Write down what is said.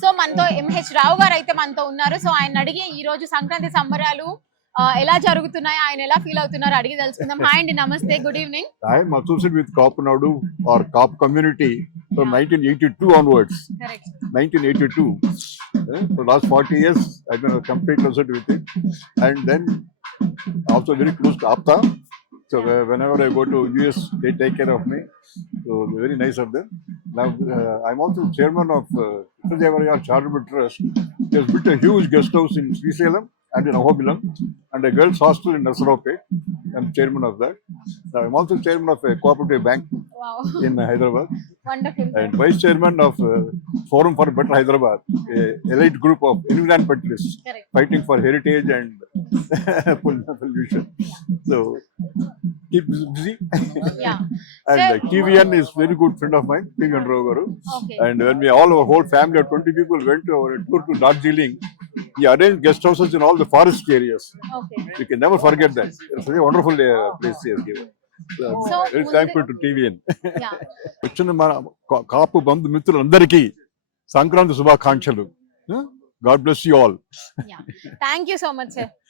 So మనతో MH రావు గారు అయితే మనతో ఉన్నారు. సో ఆయన అడిగి ఈ రోజు సంక్రాంతి సంబరాలు ఎలా జరుగుతున్నాయి, ఆయన ఎలా ఫీల్ అవుతున్నారు అడిగి తెలుసుకుందాం. హాయ్ అండి, నమస్తే, good evening. I am associated with Kapanadu or Kap community from 1982 onwards. Correct. 1982. For last 40 years, I've been a complete associate with it. And then also very close to APTA. So whenever I go to US, they take care of me. So very nice of them. Now I'm also chairman of Devaraya Charitable Trust. They have built a huge guest house in Srisalem and in Ahobilam and a girls' hostel in Nasarope. I'm chairman of that. Now, I'm also chairman of a cooperative bank Wow. in Hyderabad Wonderful. and vice chairman of Forum for Better Hyderabad, a elite group of environmentalists Correct. fighting for heritage and pollution. So keep busy. Yeah. And Sir, TVN is very good friend of mine, TVN Rao garu. Okay. And when we all our whole family of 20 people went to our tour to Darjeeling, he arranged guest houses in all the forest areas. Okay. You can never forget that. It's a wonderful place he has given. So, Very thankful to TVN. Yeah. వచ్చిన మన కాపు బంధు మిత్రులందరికీ సంక్రాంతి శుభాకాంక్షలు. God bless you all. Yeah. Thank you so much, sir.